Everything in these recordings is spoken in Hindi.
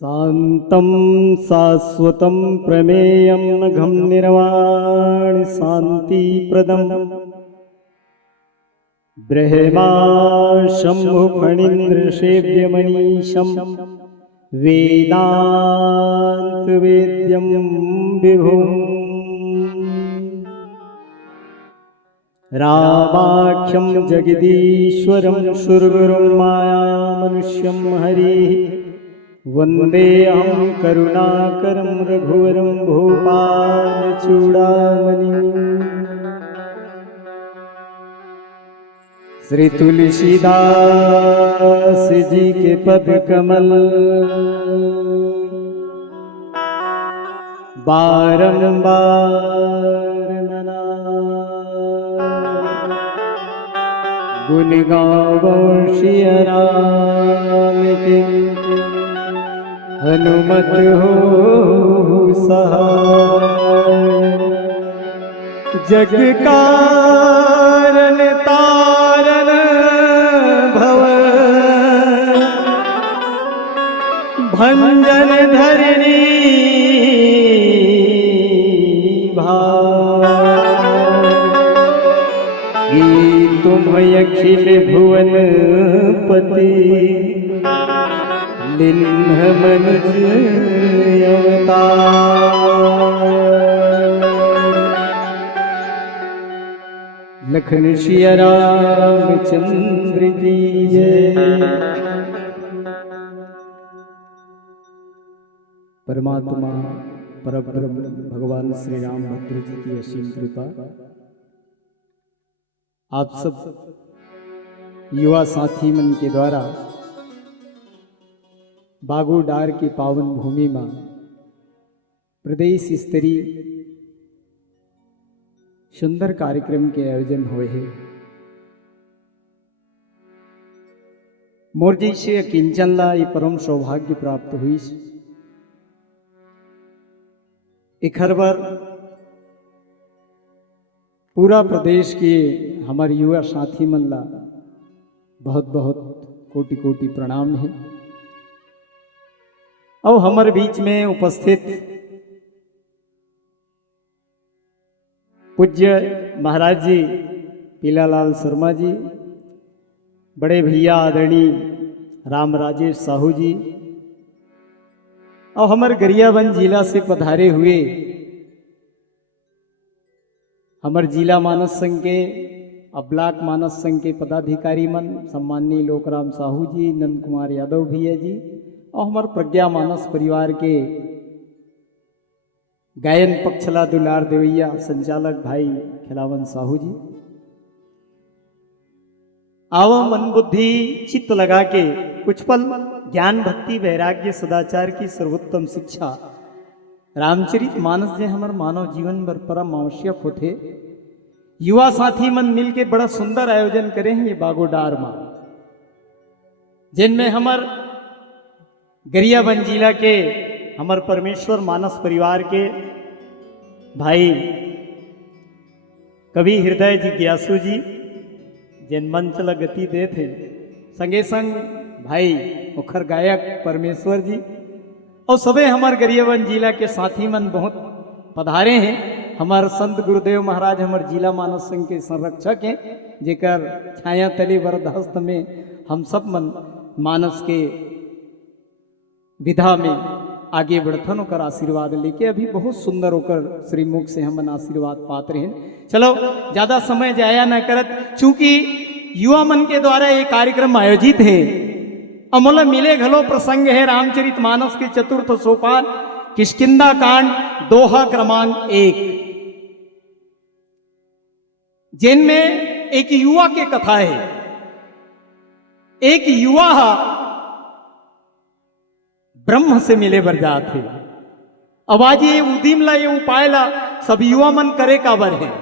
शान्तं शाश्वतं प्रमेयं नघं निर्वाण शान्तिप्रदं ब्रह्मा शम्भुफणीन्द्रसेव्यमनीशं वेदान्तवेद्यं विभुम् रामाख्यं जगदीश्वरं सुरगुरुं मायामनुष्यं हरिः वन्देऽहं करुणाकरं रघुवरं भूपालचूडामणिं श्री तुलसीदास जी के पद कमल बारंबार गुण गावों सिया राम के हनुमत हो सहाय जग कारण तारन भव भंजन धरणी भाई तुम अखिल भुवन पति लिन्ह मनुज अवतार लखन सिया रामचंद्र की जय। परमात्मा परब्रह्म भगवान श्री राम भद्र जी की असीम कृपा आप सब युवा साथी मन के द्वारा बागोडार की पावन भूमि में प्रदेश स्तरीय सुंदर कार्यक्रम के आयोजन हुए हैं। मोर जैसे किंचनला ये परम सौभाग्य प्राप्त हुई। एक हर बार पूरा प्रदेश के हमारे युवा साथी मल्ला बहुत बहुत कोटि कोटि प्रणाम है। और हमारे बीच में उपस्थित पूज्य महाराज जी पीलालाल शर्मा जी, बड़े भैया आदरणीय राम राजेश साहू जी, और हमारे गरियाबंद जिला से पधारे हुए हमारे जिला मानस संघ के ब्लॉक मानस संघ के पदाधिकारी मन, सम्माननीय लोकराम साहू जी, नंद कुमार यादव भैया जी, और हमारे प्रज्ञा मानस परिवार के गायन पक्षला दुलार देवैया संचालक भाई खिलावन साहू जी। आवो मन बुद्धि चित्त लगा के कुछ पल ज्ञान भक्ति वैराग्य सदाचार की सर्वोत्तम शिक्षा रामचरित मानस जे हमारे मानव जीवन पर परम आवश्यक होते। युवा साथी मन मिलके बड़ा सुंदर आयोजन करे हैं ये बागोडार में, जिनमें हमार गरियाबंद जिला के हमार परमेश्वर मानस परिवार के भाई कवि हृदय जिज्ञासु जी जिन मंच ला गति दे थे, संगे संग भाई मुखर गायक परमेश्वर जी, और सबे हमारे गरियाबंद जिला के साथी मन बहुत पधारे हैं। हमारे संत गुरुदेव महाराज हमारे जिला मानस संघ के संरक्षक हैं, जेकर छाया तले वरदहस्त में हम सब मन मानस के विधा में आगे बढ़थन होकर आशीर्वाद लेके अभी बहुत सुंदर होकर श्रीमुख से हम आशीर्वाद पात्र हैं। चलो ज्यादा समय जाया न करत, चूंकि युवा मन के द्वारा ये कार्यक्रम आयोजित है। अमोला मिले घलो प्रसंग है रामचरित मानस के चतुर्थ सोपान किष्किंधा कांड दोहा क्रमांक 1, जिनमें एक युवा के कथा है। एक युवा ब्रह्म से मिले बर जात है। अब आज ये उदीम ला ये उपाय ला सब युवा मन करे काबर है।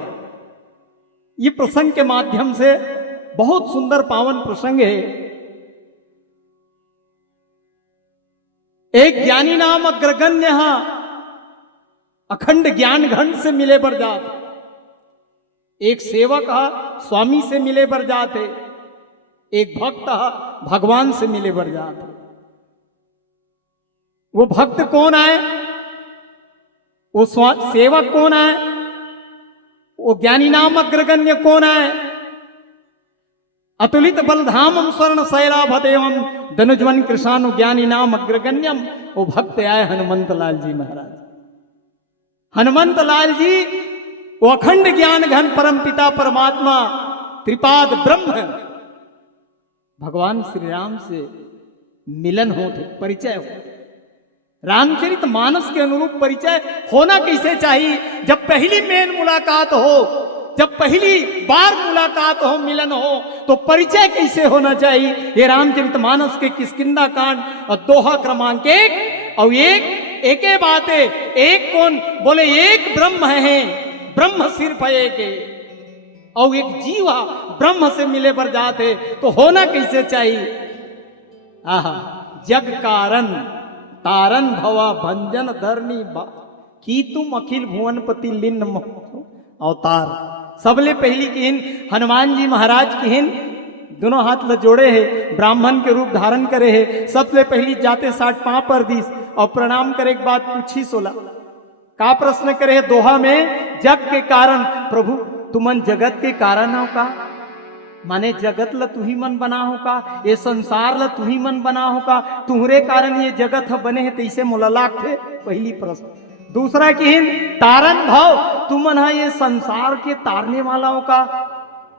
ये प्रसंग के माध्यम से बहुत सुंदर पावन प्रसंग है। एक ज्ञानी नाम अग्रगण्य अखंड ज्ञान घंट से मिले बर जात, एक सेवक स्वामी से मिले बर जात है, एक भक्त भगवान से मिले बर जात है। वो भक्त कौन है, वो सेवक कौन है, वो ज्ञानी नाम अग्रगण्य कौन है। अतुलित बलधामम स्वर्ण शैलाभदेवम धनुज्वन कृषाणु ज्ञानी नाम अग्रगण्यम। वो भक्त आए हनुमंत लाल जी महाराज। हनुमंत लाल जी वो अखंड ज्ञान घन परम पिता परमात्मा त्रिपाद ब्रह्म भगवान श्री राम से मिलन होते, परिचय होते। रामचरित मानस के अनुरूप परिचय होना कैसे चाहिए। जब पहली मेन मुलाकात हो, जब पहली बार मुलाकात हो, मिलन हो, तो परिचय कैसे होना चाहिए। ये रामचरित मानस के किष्किंधा कांड और दोहा क्रमांक 1 और एक बात है। एक कौन बोले, एक ब्रह्म है, ब्रह्म सिर्फ एक है, और एक जीवा ब्रह्म से मिले बर जाते तो होना कैसे चाहिए। आहा, जग कारण तारन भवा भंजन धरनी बा की तुम अखिल भुवनपति लिन अवतार। सबले पहली किन हनुमान जी महाराज की हिन दोनों हाथ ल जोड़े है, ब्राह्मण के रूप धारण करे है। सबसे पहली जाते 60 पांव पर दिस और प्रणाम करे एक बात पूछी 16 का प्रश्न करे दोहा में। जग के कारण प्रभु तुमन जगत के कारण हो का, माने जगत ल तू ही मन बना हो का, ये संसार ल तू ही मन बना हो का, तुहरे कारण ये जगत बने है, तैसे मोला लाख थे पहली प्रश्न। दूसरा की हिंद तारन भाव, तुमन है ये संसार के तारने वाला हो का,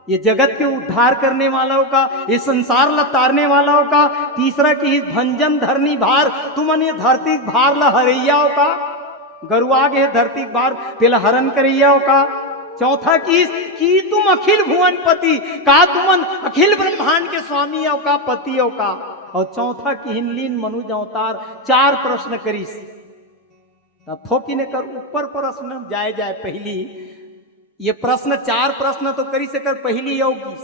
ये जगत के उद्धार करने वाला हो का, ये संसार ला तारने वाला हो का। तीसरा की भंजन धरनी भार, तुमन ये धरती भार ला हरैया हो का, गरुआ के धरती भार तेला हरण करैया हो का। चौथा की तुम अखिल भुवनपति, का तुमन अखिल ब्रह्मांड के स्वामी हो का, पति हो का। और चौथा की हिनलीन मनुज अवतार। 4 प्रश्न करीस, थोकी ने कर ऊपर प्रश्न जाए पहली ये प्रश्न 4 प्रश्न तो करी से कर पहली योगी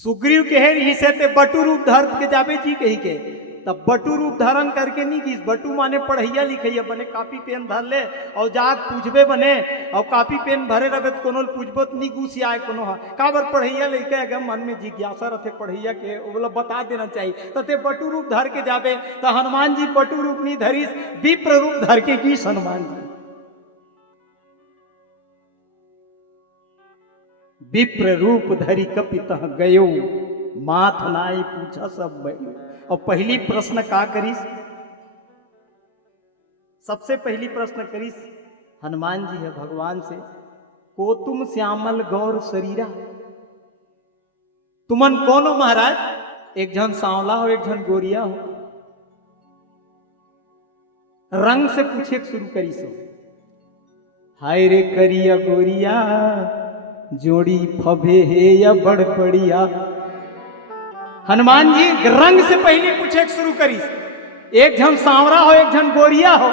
सुग्रीव के है ही से ते बटू रूप धर के जाबे जी कही के, तब बटू रूप धारण करके नहीं की। बटू माने पढ़ैया लिखैया बने, कापी पेन धर ले और जाग पूछबे बने, और कापी पेन भरे रहे तो कोनो पूछबत नहीं घुसी आए कोनो काबर पढ़ैया लेके अगर मन में जिज्ञासा रखे पढ़ैया के बोला बता देना चाहिए। तो ते बटू रूप धर के जाबे, तो हनुमान जी बटू रूप नहीं धरीस, विप्र रूप धर के की हनुमान जी। विप्र रूप धरी कपित गयो, माथ नाई पूछा सब भयो। और पहली प्रश्न का करीस, सबसे पहली प्रश्न करीस हनुमान जी है भगवान से, को तुम श्यामल गौर शरीरा, तुमन कौन हो महाराज, एक जन सांवला हो एक जन गोरिया हो। रंग से पूछे शुरू करी सो, हाय रे करिया गोरिया जोड़ी फभे है या बड़ पड़िया। हनुमान जी रंग से पहले पूछे शुरू करी, एक झन सांवरा हो एक झन गोरिया हो,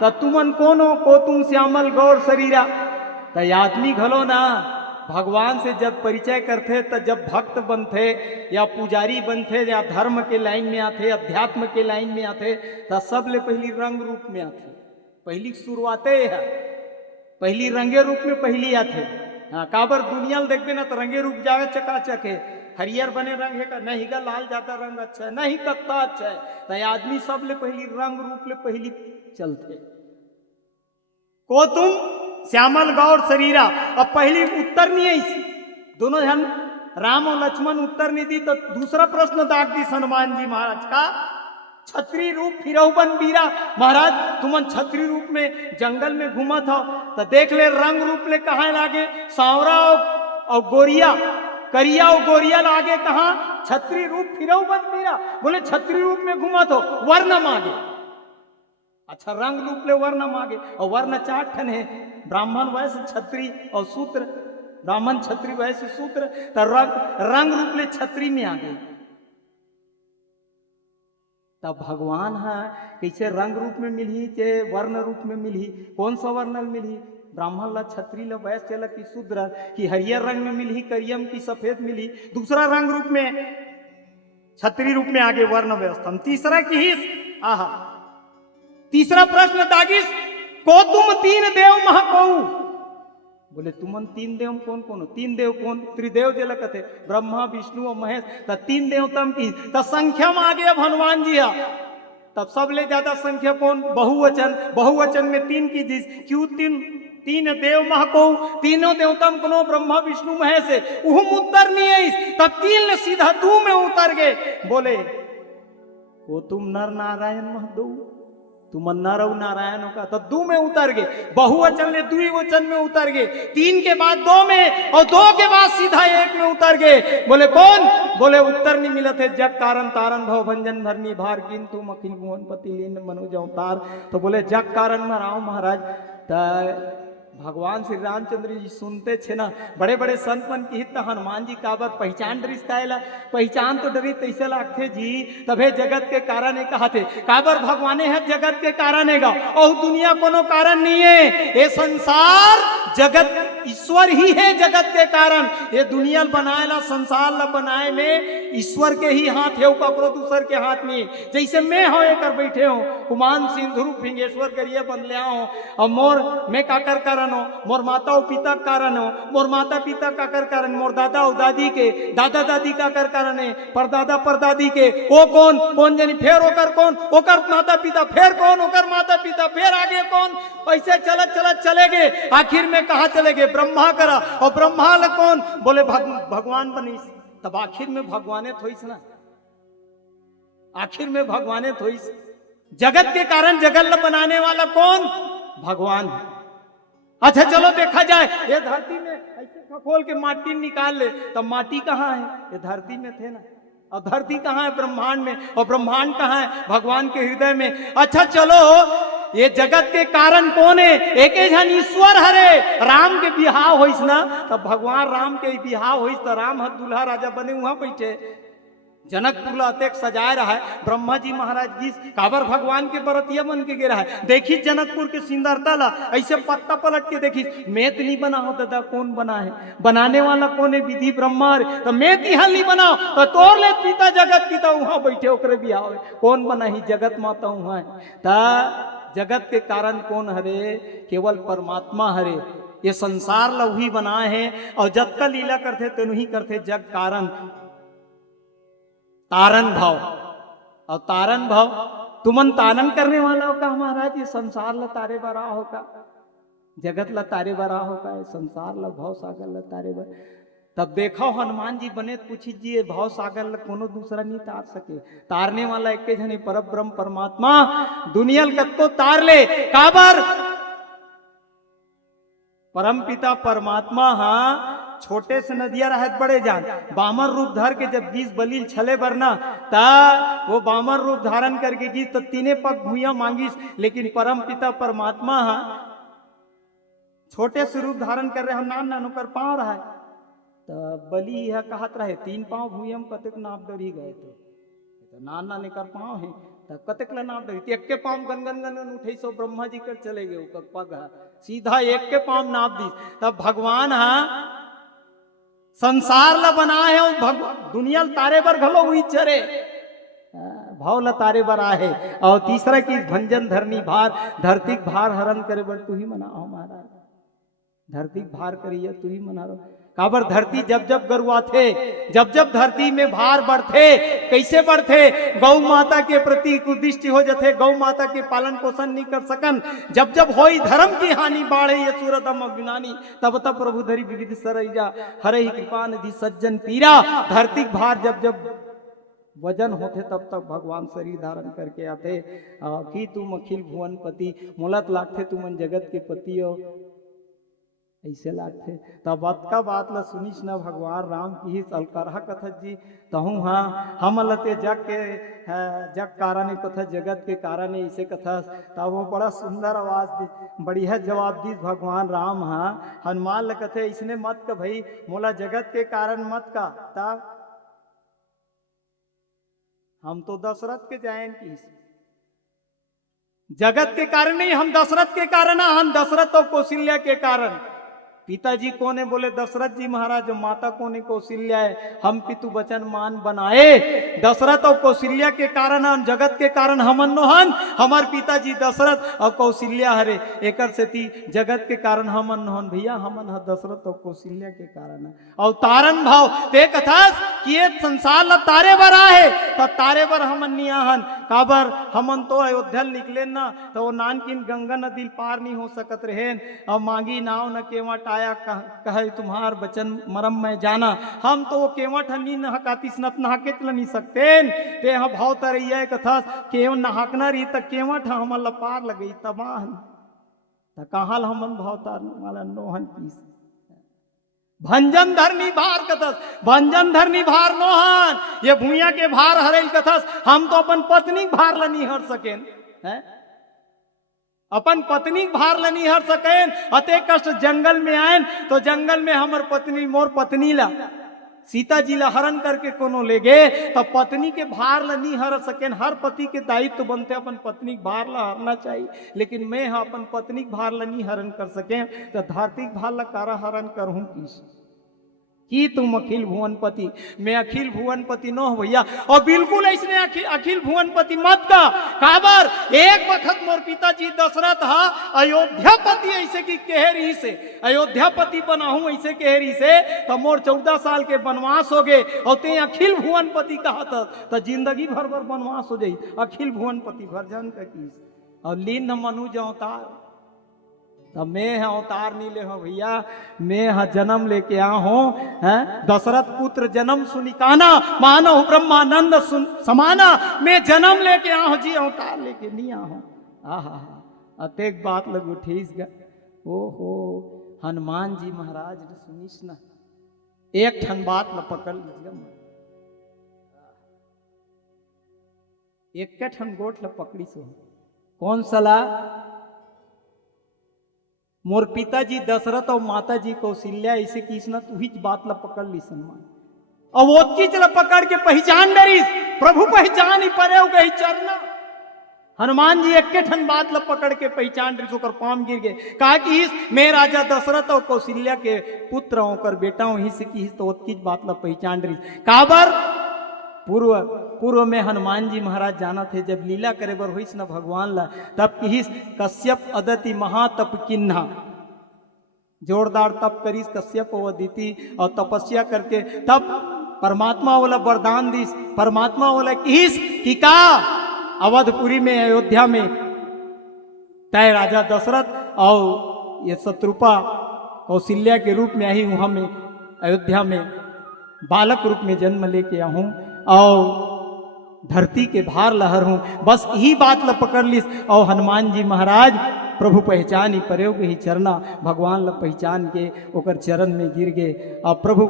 तो तुमन कौन हो, को तुम श्यामल गौर शरीरा। तो आदमी घलो ना भगवान से जब परिचय करते, तो जब भक्त बनते या पुजारी बनते या धर्म के लाइन में आते, अध्यात्म के लाइन में आते, तो सबले पहली रंग रूप में आते। पहली शुरुआते है, पहली रंगे रूप में पहली आते। हाँ, काबर दुनिया देखते ना तो रंगे रूप जावे चकाचक है, हरियर बने रंग है का नहीं का लाल जाता रंग अच्छा है, नहीं कत्ता अच्छा है। तो आदमी सब ले पहली रंग रूप ले पहली चलते। को तुम श्यामल गौर शरीरा, अब पहली उत्तर नहीं है, दोनों जन राम और लक्ष्मण उत्तर नहीं दी। तो दूसरा प्रश्न दाग दी हनुमान जी महाराज का, छत्री रूप फिरऊ बन बीरा। महाराज तुमन छत्री रूप में जंगल में घूमा था, तो देख ले रंग रूप ले कहाँ लागे, सांवरा और गोरिया, करिया और गोरिया लागे कहाँ, छत्री रूप फिरऊ बन बीरा। बोले छत्री रूप में घूमा तो वर्ण मांगे, अच्छा रंग रूप ले वर्ण मांगे, और वर्ण 4 ठन है, ब्राह्मण वैश्य छत्री और शूद्र। ब्राह्मण छत्री वैश्य शूद्र, तो रंग रूप ले छत्री में आ गए। तब भगवान है कैसे रंग रूप में मिली के वर्ण रूप में मिली, कौन सा वर्ण मिली, ब्राह्मण ला छत्री ला वैश्य ला की शूद्र की हरियर रंग में मिली, करियम की सफेद मिली, दूसरा रंग रूप में छत्री रूप में आगे वर्ण व्यवस्था। तीसरा की ही आहा, तीसरा प्रश्न दागिस, को तुम 3 देव महकऊ। बोले तुमन 3 देव कौन कौन हो, 3 देव कौन, त्रिदेव जे लगते ब्रह्मा विष्णु और महेश, तो 3 देव तम की तो संख्या में आगे अब हनुमान जी है। तब सब ले ज्यादा संख्या कौन? बहुवचन। बहुवचन में तीन की जिस क्यों तीन देव मह को तीनों देवतम कोनो ब्रह्मा विष्णु महेश है उहुम उत्तर नहीं है। तब तीन ने सीधा दू में उतर गए, बोले वो तुम नर नारायण मह दो, तुम नर नारायण का। तब दू में उतर गए, बहुवचन ने द्विवचन में उतर गए, तीन के बाद दो में और दो के बाद सीधा एक में उतर गए। बोले कौन? बोले उत्तर नहीं मिलत है जग कारण तारण भव भंजन धरनी भार किंतु अखिल भुवन पति लीन मनोज अवतार। तो बोले जग कारण में राव महाराज भगवान श्री रामचंद्र जी सुनते छे ना, बड़े बड़े संत मन की हित हनुमान जी काबर पहचान डरिस कायला, पहचान तो डरी तैसे लागथे जी तभे जगत के कारण कहा थे काबर भगवाने है जगत के कारण है और दुनिया कोनो कारण नहीं है। ये संसार जगत ईश्वर ही है जगत के कारण। ये दुनिया बनाए ला संसार ला बनाए में ईश्वर के ही हाथ है, कपड़ो दूसर के हाथ में। जैसे मैं हो कर बैठे हो कुमान सिंधुरु फिंगेश्वर करिए बंदलिया हो और मोर मैं काकर कारण हो, मोर माता और पिता कारण हो, मोर माता पिता काकर कारण, मोर दादा और दादी के दादा दादी काकर कारण है, परदादा परदादी के वो कौन कौन जानी, फिर ओकर कौन, ओकर माता पिता, फिर कौन ओकर माता पिता, फिर आगे कौन, ऐसे चलत चलत चले गए। आखिर में कहा चले गए? ब्रह्मा करा और ब्रह्मा ल कौन? बोले भगवान बनीस। तब आखिर में भगवाने थोइस ना, आखिर में भगवाने थोइस। जगत के कारण जगत ल बनाने वाला कौन? भगवान। अच्छा चलो देखा जाए ये धरती में ऐसे खखोल के माटी निकाल ले तब माटी कहाँ है? ये धरती में थे ना, और धरती कहाँ है? ब्रह्मांड में। और ब्रह्मांड कहाँ है? भगवान के हृदय में। अच्छा चलो ये जगत के कारण कौन है? एक जन ईश्वर हरे। राम के बिहाव होइस ना, तब भगवान राम के बिहाव होइस तो राम हर दूल्हा राजा बने वहां बैठे, जनकपुर अतेक सजाए रहा है। ब्रह्मा जी महाराज जी काबर भगवान के बरतिया बन के गिरा है। देखी जनकपुर के सुंदरता ला, ऐसे पत्ता पलट के देखी। मेत नहीं बना हो दादा, कौन बना है? बनाने वाला कौन है? विधि ब्रह्मा। तो मेत यहाँ नहीं बनाओ तो तोड़ ले पिता जगत पिता वहां बैठे ओकरे भी आओ। कौन बना ही? जगत माता वहां है। ता जगत के कारण कौन हरे? केवल परमात्मा हरे। ये संसार लवही बनाए हैं और जग का लीला करते तेनु ही करते जग कारण। तारण भाव और तारण भाव तुमन तारण करने वाला होगा महाराज। ये संसार ला तारे बरा होगा, जगत ला तारे बरा होगा, संसार ला भाव सागर ला तारे बर। तब देखो हनुमान जी बने पूछी जी भाव सागर ला कोनो दूसरा नहीं तार सके। तारने वाला एक जने पर ब्रह्म परमात्मा दुनिया कत्तो तार ले। काबर? परम पिता परमात्मा हाँ छोटे से नदिया रहत बड़े जान। बामर रूप धर के जब गीस बलील छले बरना ता वो बामर रूप धारण करके गीस तो तीने पग भूया मांगिस। लेकिन परम पिता परमात्मा हाँ छोटे से रूप धारण कर रहे हम नान नानो कर पाँव रहा है। तो बलि यह कहत रहे 3 पाँव भूयम कतक नाप डरी गए तो नान नाने कर पाँव है तब कतक ला नाप डरी। एक के पाँव गन गन गन उठे सो ब्रह्मा जी कर चले गए पग सीधा एक के पाँव नाप दी। तब भगवान हाँ संसार ला बना है और दुनिया तारे बर घलो हुई चरे भाव ला तारे बर आहे। और तीसरा की भंजन धरनी भार, धरती भार हरण करे बर तू ही मना हो महाराज। धरती भार करिए तू ही मना रहो। काबर? धरती जब जब गरुआ थे, जब जब धरती में भार बढ़ते, कैसे बढ़ते? गौ माता के प्रति कुदृष्टि हो जाते, गौ माता के पालन पोषण नहीं कर सकन। जब जब होई धर्म की हानि बाढ़े ये सूरतम अज्ञानी तब तब प्रभु धरी विविध सरैया हरे ही कृपा निधि सज्जन पीरा। धरती भार जब जब वजन होते तब तक भगवान शरीर धारण करके आते कि तुम अखिल भुवन पति मोलत लागते तुमन जगत के पति हो ऐसे लागते। तब का बात ला सुनिस न भगवान राम की अलकरहा कथत जी तहु हाँ हम लते जग के जग कारण कथा जगत के कारण ऐसे कथा। तब वो बड़ा सुंदर आवाज दी, बढ़िया जवाब दी भगवान राम हाँ हनुमान ल कथे इसने मत का भाई मोला जगत के कारण मत का। तब हम तो दशरथ के जायन की जगत के कारण नहीं, हम दशरथ के कारण, हम दशरथ और कौशल्या के कारण। पिताजी कौन है? बोले दशरथ जी महाराज। माता कौन है? कौशल्या है। हम पितु वचन मान बनाए। दशरथ और कौशल्या के कारण हम जगत के कारण हमन नोहन। हमार पिताजी दशरथ और कौशल्या हरे एकर से ती जगत के कारण हमन नोहन भैया। हमन ह दशरथ और कौशल्या के कारण और तारण भाव ते कथा कि ये संसार ला तारे बर आहे तो तारे बर हमन नियाहन। काबर हमन तो अयोध्या निकले ना तो वो नानकिन गंगा नदी पार नहीं हो सकत रहेन। अब मांगी नाव न केवट आया कहे तुम्हार बचन मरम में जाना। हम तो वो केवट हनी नहकातीस नत नहाके चल नहीं सकतेन। ते यहाँ भाव तरैया कथा केव नहाकना रही त केवट हमन ल पार लगई तबाह त कहाँ हमन भाव तार वाला नोहन पीस भंजन धरनी भार कथस भंजन धरनी भार नोहन ये भूया के भार हरेल कथस। हम तो अपन पत्नी भार ला नहीं हर सकेन है अपन पत्नी भार ला नहीं हर सकेन। अते कष्ट जंगल में आयन तो जंगल में हमर पत्नी मोर पत्नी ला सीता जी ला हरण करके कोनो ले गए तो पत्नी के भार ला नहीं हर सकेन। हर पति के दायित्व तो बनते अपन पत्नी भार ला हरना चाहिए, लेकिन मैं अपन पत्नी भार ला नहीं हरण कर सके तो धरती भार ला कारा हरण करहूं कि तुम अखिल भुवनपति। मैं अखिल भुवनपति न हो भैया और बिल्कुल ऐसने अखिल भुवनपति मत का काबर एक वक्त मोर पिताजी दशरथ हा अयोध्यापति ऐसे की केहरी से अयोध्यापति बनाहूं ऐसे केहरी से तो मोर 14 साल के वनवास हो गए और ते अखिल भुवनपति कहा तो जिंदगी भर भर वनवास हो जाई। अखिल भुवनपति भरजन का की और लीन मनुज अवतार तो मैं अवतार नहीं ले हो भैया। मैं जन्म लेके आ हूं दशरथ पुत्र जन्म सुनिकाना मानो ब्रह्मानंद समाना। मैं जन्म लेके आ हूं जी अवतार लेके नहीं आ हूं। आहा अतेक बात लगू ठीस गा ओहो हनुमान जी महाराज सुनिस ना एक ठन बात ल पकड़ लीजिएगा एक के ठन गोठ ल पकड़ी सो कौन सला मोर पिताजी दशरथ और माता जी कौशल्या ऐसे किसना तू ही बात ला पकड़ ली सम्मान और वो चीज ला पकड़ के पहचान डरीस प्रभु पहचान ही परे हो गई चरना। हनुमान जी एक ठन बात ला पकड़ के पहचान डरीस होकर पाम गिर गए कहा कि मैं राजा दशरथ और कौशल्या के पुत्र होकर बेटा हूं ही से की तो वो चीज बात ला पहचान डरीस काबर पूर्व में हनुमान जी महाराज जाना थे जब लीला करे बर हुई न भगवान ला तब किहिस कश्यप अदति महातप किन्हा जोरदार तप करीस कश्यप अदिति और तपस्या करके तब परमात्मा वाला वरदान दिस। परमात्मा वाला किहिस कि का अवधपुरी में अयोध्या में तय राजा दशरथ और ये शत्रुपा कौशल्या के रूप में आई वहां में अयोध्या में बालक रूप में जन्म लेके आऊं और धरती के भार लहर हूं। बस यही बात ला पकड़ लिस और हनुमान जी महाराज प्रभु पहचान ही प्रयोग ही चरना भगवान ला पहचान के ओकर चरण में गिर गए। और प्रभु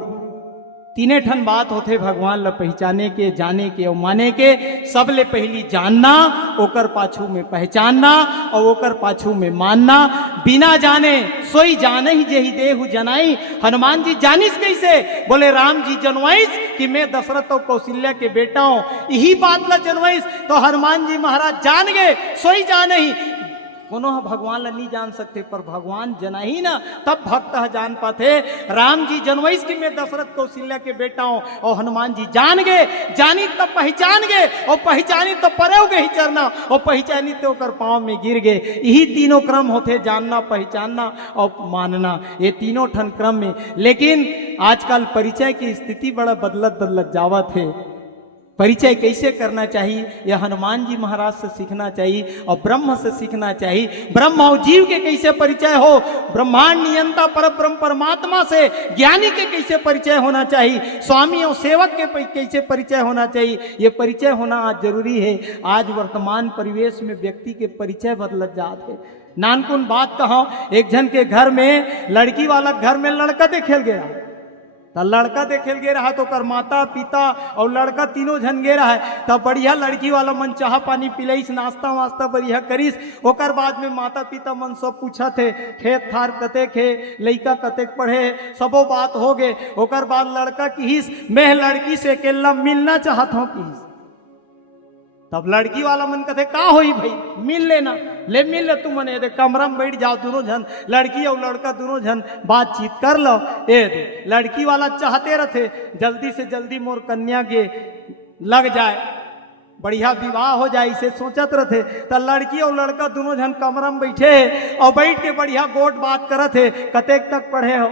तीने ठन बात होते भगवान ला पहचाने के जाने के और माने के सब ले पहली जानना ओकर पाछू में पहचानना और ओकर पाछू में मानना। बिना जाने सोई जाने ही जेहि देहु जनाई। हनुमान जी जानिस कैसे बोले राम जी जनवाइस कि मैं दशरथ और कौशल्या के बेटा हूं यही बात ला जनवाइस तो हनुमान जी महाराज जान गए सोई जाने ही कोनो भगवान ला नहीं जान सकते पर भगवान जना ही ना तब भक्त जान पाते। राम जी जनवैस की मैं दशरथ कौशल्या के बेटा हूं और हनुमान जी जान गए जानी तब पहचान गए और पहचानी तो परे हो गए ही चरना और पहचानी तो कर पांव में गिर गए। यही तीनों क्रम होते जानना पहचानना और मानना ये तीनों ठन क्रम में। लेकिन आजकल परिचय की स्थिति बड़ा बदलत जावत है। परिचय कैसे करना चाहिए यह हनुमान जी महाराज से सीखना चाहिए और ब्रह्म से सीखना चाहिए। ब्रह्म और जीव के कैसे परिचय हो ब्रह्मांड नियंता परब्रह्म परमात्मा से ज्ञानी के कैसे परिचय होना चाहिए स्वामी और सेवक के कैसे परिचय होना चाहिए ये परिचय होना आज जरूरी है। आज वर्तमान परिवेश में व्यक्ति के परिचय बदलत जाते है। नानकुन बात कहो एक जन के घर में लड़की वाला घर में लड़का देखेल गया तो लड़का देखेल गे रहा तो कर माता पिता और लड़का तीनों झन गे रहा है तब बढ़िया लड़की वाला मन चाह पानी पिलाइस नाश्ता वास्ता बढ़िया करीस। ओकर बाद में माता पिता मन सब पूछा थे खेत थार कतेक है लड़का कतेक पढ़े सबो बात हो गए। ओकर बाद लड़का किहिस मैं लड़की से अकेला मिलना चाहता हूँ किहिस। तब लड़की वाला मन कहते का होई भाई मिल लेना ले मिल ले तू मने दे कमरा में बैठ जाओ दोनों जन लड़की और लड़का दोनों जन बातचीत कर लो। ए दे लड़की वाला चाहते रहते जल्दी से जल्दी मोर कन्या के लग जाए बढ़िया विवाह हो जाए इसे सोचत रहते। तो लड़की और लड़का दोनों जन कमरा में बैठे और बैठ के बढ़िया गोट बात करत है कतेक तक पढ़े हो।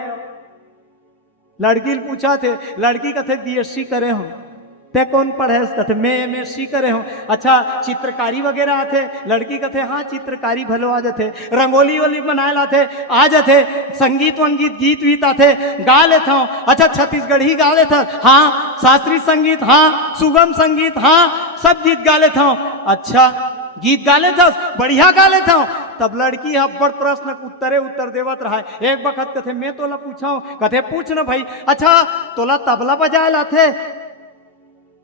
लड़की पूछा थे लड़की कहते BSc करे हो ते कौन पढ़े? कथे मैं MSc करे हूँ। अच्छा चित्रकारी वगैरह आथे? लड़की कथे हाँ चित्रकारी भलो आ जाते, रंगोली वोली बनाए लाथे आ जाते, संगीत वंगीत गीत वीत आथे गा लेता हूँ। अच्छा छत्तीसगढ़ी गा लेता? हाँ। शास्त्रीय संगीत? हाँ। सुगम संगीत? हाँ। सब गीत गा लेता हूँ। अच्छा गीत गा लेता, बढ़िया गा लेता हूँ। तब लड़की बड़ प्रश्न उत्तर देवत रहा है। एक वक्त कथे मैं तोला पूछा हूँ, कथे पूछ न भाई, अच्छा तोला तबला बजाए लाथे?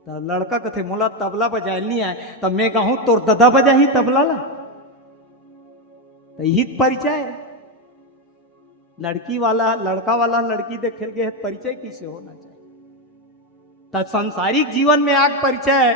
तो लड़का कथे मोला तबला बजाए नहीं आए। तब मैं कहूँ तोर दादा बजा ही तबला ला। तो यही परिचय लड़की वाला लड़का वाला लड़की देखे गए परिचय किसे होना चाहिए? तब सांसारिक जीवन में आग परिचय,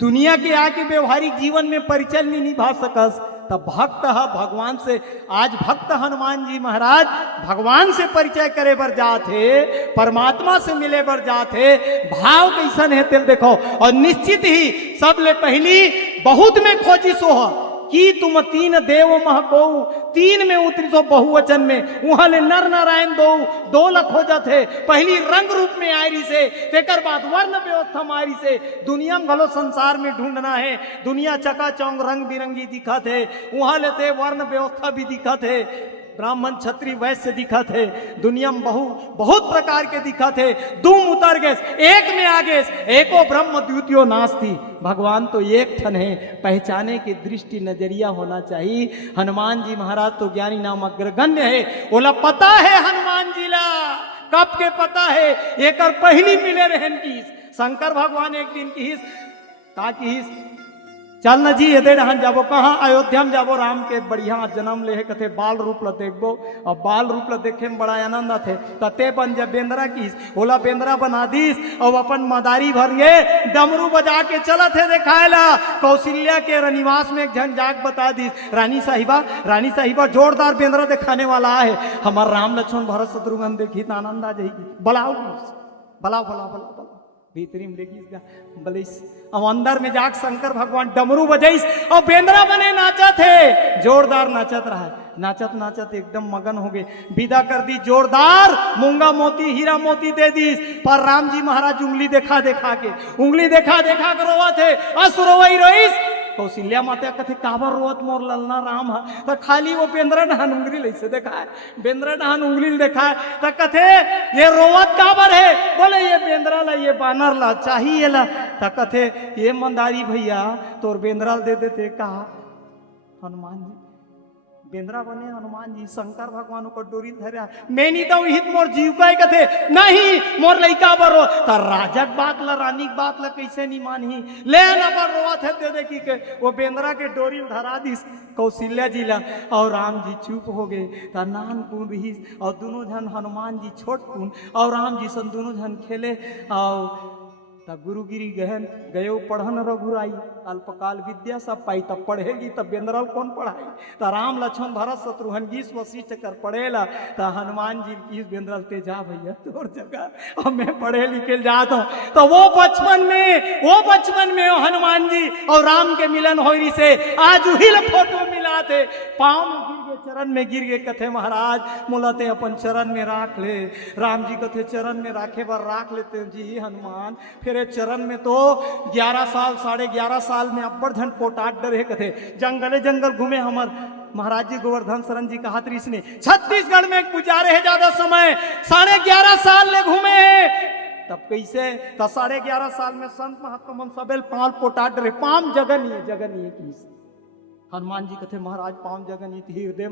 दुनिया के आके व्यवहारिक जीवन में परिचय नहीं निभा सकस। तब भक्त भगवान से, आज भक्त हनुमान जी महाराज भगवान से परिचय करे बर जाते, परमात्मा से मिले बर जाते। भाव कैसन है तेल देखो। और निश्चित ही सबले पहली बहुत में खोजी सोह कि तुम तीन देव महको, तीन में उतरी सो बहुवचन में, वहां ले नर नारायण दो लख हो जाते। पहली रंग रूप में आयरी से, तेकर बाद वर्ण व्यवस्था मारी से। दुनिया में भलो संसार में ढूंढना है, दुनिया चकाचौंध रंग बिरंगी दिखा थे, वहां लेते वर्ण व्यवस्था भी दिखा थे, ब्राह्मण क्षत्रिय वैश्य दिखा थे, दुनिया में बहुत प्रकार के दिखा थे। दूम उतर गए, एक में आ गए, एको ब्रह्म द्वितीयो नास्ति। भगवान तो एक ठन है, पहचाने की दृष्टि नजरिया होना चाहिए। हनुमान जी महाराज तो ज्ञानी नाम अग्रगण्य है। बोला पता है हनुमान जी ला, कब के पता है, एक पहली मिले रहन की। शंकर भगवान एक दिन की का की चल न जी ये डहन जाबो, कहाँ अयोध्या में जाबो, राम के बढ़िया जन्म ले कथे बाल रूप ला देखबो। और बाल रूप ला देखे में बड़ा आनंद आथे। तते बन जब बेंद्रा की ओला बेंद्रा बना दीस और अपन मदारी भर गए, डमरू बजा के चलत है दिखाएला। कौशल्या के रनिवास में एक झन जाग बता दीस, रानी साहिबा जोरदार बेंद्रा दिखाने वाला है। हमार राम लक्ष्मण भरत शत्रुघ्न देखी तो आनंद आ जाएगी। बलाओ भीतरी में लेगी बलिस। अब अंदर में जाके शंकर भगवान डमरू बजाइस और बेंद्रा बने नाचा थे, जोरदार नाचत रहा है। नाचत एकदम मगन हो गए, विदा कर दी जोरदार, मूंगा मोती हीरा मोती दे दी। पर राम जी महाराज उंगली देखा के रोवा थे, असुरवई रोइस। कौशल्या माता कथे काबर रोवत मोर ललना राम है? तो खाली वो बेंद्रा डहन उंगली लैसे देखा है, बेंद्रा डहन उंगली देखा है। तो कथे ये रोवत काबर है? बोले ये बेंद्रा ला, ये बानर ला चाहिए ला। तो कथे ये मंदारी भैया तोर बेंद्रा दे देते। कहा हनुमान जी बेंद्रा बने हनुमान जी, शंकर भगवान को डोरी धरा, मैं नहीं तो हित मोर जीव का कथे नहीं मोर लइका बरो। तो राजक बात ला रानी बात ला कैसे नहीं मानही, ले ना पर रोआ थे दे देखी के वो बेंद्रा के डोरी धरा दी कौशल्या जी ला। और राम जी चुप हो गए। तो नान कून रही और दोनों जन हनुमान जी छोट कून और राम जी सन दोनों जन खेले। और तब गुरुगिरी गहन गयो पढ़न रघुराई, अल्पकाल विद्या सब पाई। तब पढ़ेगी तब बेंद्रल कौन पढ़ाई? तो राम लक्ष्मण भरत शत्रुघ्न गीस वशिष्ठ कर पढ़ेला। तो हनुमान जी की बेंद्रल ते जा भैया तोर जगह और मैं पढ़े लिखे जाता हूँ। तो वो बचपन में हनुमान जी और राम के मिलन हो रही से आज उहिल फोटो मिला थे। पाँव में गिर गए, चरण में गिर गए। कथे महाराज मुलाते अपन चरण में राख ले। राम जी कथे चरण में राखे बार राख लेते जी हनुमान। फिर चरण में तो 11 साल 11.5 साल में अब्बर झन पोटाट डरे कथे, जंगल घूमे। हमार महाराज जी गोवर्धन शरण जी कहा ने छत्तीसगढ़ में गुजारे है ज्यादा समय, 11.5 साल ले घूमे हैं। तब कैसे? तो 11.5 साल में संत महात्मा मन सबेल पाल पोटाट डरे, पाम जगह नहीं की। हनुमान जी कथे महाराज पाम जगह नहीं थी, हृदय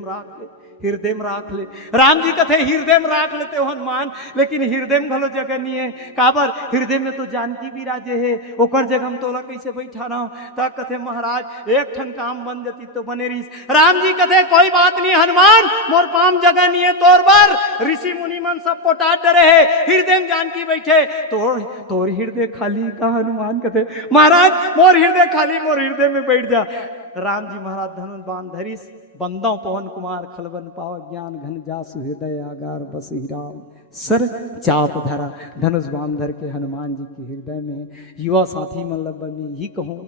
में राख ले। राम जी कथे हृदय में राख लेते हो हनुमान, लेकिन हृदय में भलो जगह नहीं है। काबर? हृदय में तो जानकी भी राजे है, ओकर जगह में तोला कैसे बैठा रहा हूं? तब कथे महाराज एक ठन काम बन जाती तो बने रही। राम जी कथे कोई बात नहीं हनुमान, मोर पाम जगह नहीं है तोर बर, ऋषि मुनि मन सब पोटाट डरे है, हृदय में जानकी बैठे। तोर हृदय खाली का? हनुमान कथे महाराज मोर हृदय खाली, मोर हृदय में बैठ जा। राम जी महाराज धनुष बांध धरिस, बंदों पवन कुमार खलबन पाव, ज्ञान घन जासु हृदय आगार बस ही राम सर चाप धरा। धनुष बांध धर के हनुमान जी के हृदय में। युवा साथी मतलब मैं यही कहूँ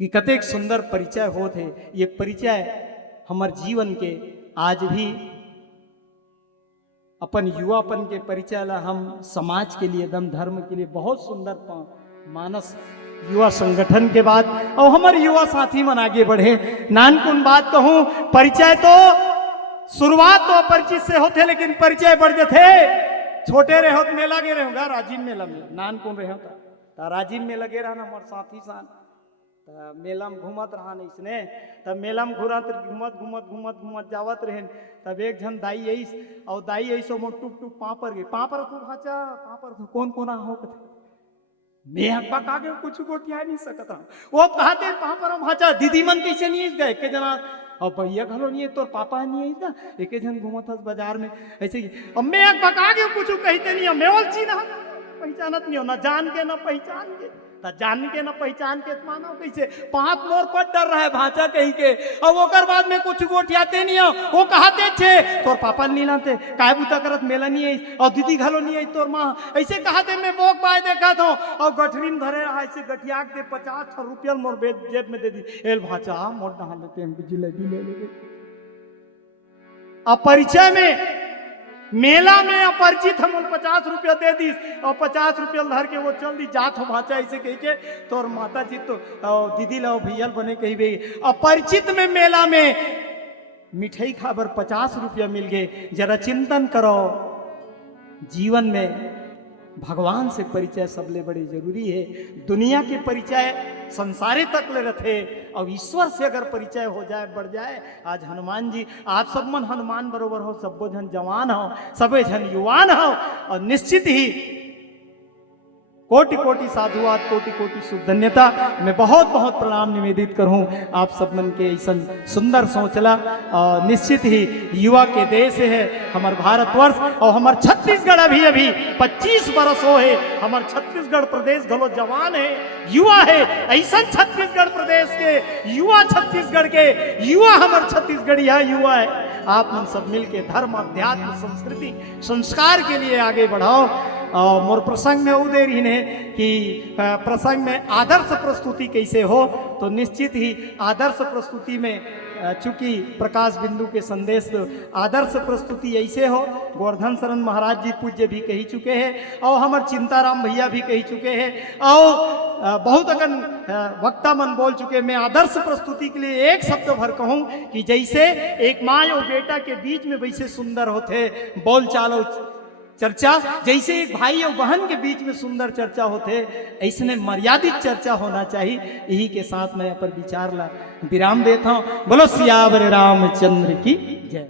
कि कतेक सुंदर परिचय होते। ये परिचय हमारे जीवन के आज भी अपन युवापन के परिचय ला हम समाज के लिए दम धर्म के लिए बहुत सुंदर मानस युवा संगठन के बाद और हमारे युवा साथी मन आगे बढ़े। नानकुन बात कहूं, परिचय तो शुरुआत तो अपरिचित से होते लेकिन परिचय बढ़ जाते। छोटे रहे हो मेला गे रहे होगा राजीव मेला में नानकुन रहे हो राजीव में लगे रहना हमारे साथी सान मेला में घूमत रहा इसने तब मेला में घूमत घूमत घूमत घूमत जावत रहे। तब एक जन दाई आई और दाई ऐसो मोट टुक टुक पापर गए पापर तो भाचा पापर तो कौन कोना हो मैं अब्बा कागे कुछ गोटिया नहीं सकता वो कहते पापर भाचा दीदी मन कैसे नहीं गए के जना और भैया घलो नहीं है तो पापा नहीं है ना एक जन घूमत हस बाजार में ऐसे ही अब मैं अब्बा कागे कुछ कहते नहीं मैं और चीना पहचानत नहीं हो ना जान के ना पहचान के जान के ना पहचान के मानो कैसे पाप मोर पर डर रहा है भाषा कहीं के और ओकर बाद में कुछ गोठियाते नहीं हो वो कहते छे तोर पापा नहीं लाते काय बुता करत मेला नहीं आई और दीदी घलो नहीं आई तोर माँ ऐसे कहते मैं बोक बाय देखा था और गठरी में धरे रहा ऐसे गठिया दे 50 रुपया मोर जेब में दे दी एल भाषा मोर नहा लेते हम जिलेबी ले लेते। अब परिचय में मेला में अपरिचित हम 50 रुपया दे दी और 50 रुपया धर के वो चल दी जात हो भाचा ऐसे कह के तो और माता जी तो दीदी लाओ भैया बने कही भी अपरिचित में मेला में मिठाई खाबर 50 रुपया मिल गए। जरा चिंतन करो जीवन में भगवान से परिचय सबले बड़े जरूरी है। दुनिया के परिचय संसारे तक ले रखे और ईश्वर से अगर परिचय हो जाए बढ़ जाए। आज हनुमान जी आप सब मन हनुमान बरोबर हो सबो जन जवान हो सबे जन युवान हो और निश्चित ही कोटि कोटि साधुवाद कोटि कोटि सुधन्यता मैं बहुत बहुत प्रणाम निवेदित करूं आप सब मन के ऐसा सुंदर सोचला और निश्चित ही युवा के देश है हमार भारतवर्ष और हमार छत्तीसगढ़ अभी 25 बरस हो है हमार छत्तीसगढ़ प्रदेश घलो जवान है युवा है ऐसा छत्तीसगढ़ प्रदेश के युवा छत्तीसगढ़ के युवा हमार छत्तीसगढ़िया युवा है। आप मन सब मिलके धर्म अध्यात्म संस्कृति संस्कार के लिए आगे बढ़ाओ। और मोर प्रसंग में उदेर ही ने कि प्रसंग में आदर्श प्रस्तुति कैसे हो तो निश्चित ही आदर्श प्रस्तुति में चूंकि प्रकाश बिंदु के संदेश आदर्श प्रस्तुति ऐसे हो गोवर्धन शरण महाराज जी पूज्य भी कही चुके हैं और हमारे चिंताराम भैया भी कही चुके हैं और बहुत अगन वक्ता मन बोल चुके। मैं आदर्श प्रस्तुति के लिए एक शब्द भर कहूं कि जैसे एक माँ और बेटा के बीच में वैसे सुंदर होते बोल चालो चर्चा जैसे एक भाई और बहन के बीच में सुंदर चर्चा होते ऐसने मर्यादित चर्चा होना चाहिए। यही के साथ मैं पर विचार ला विराम देता हूं। बोलो सियावर रामचंद्र की जय।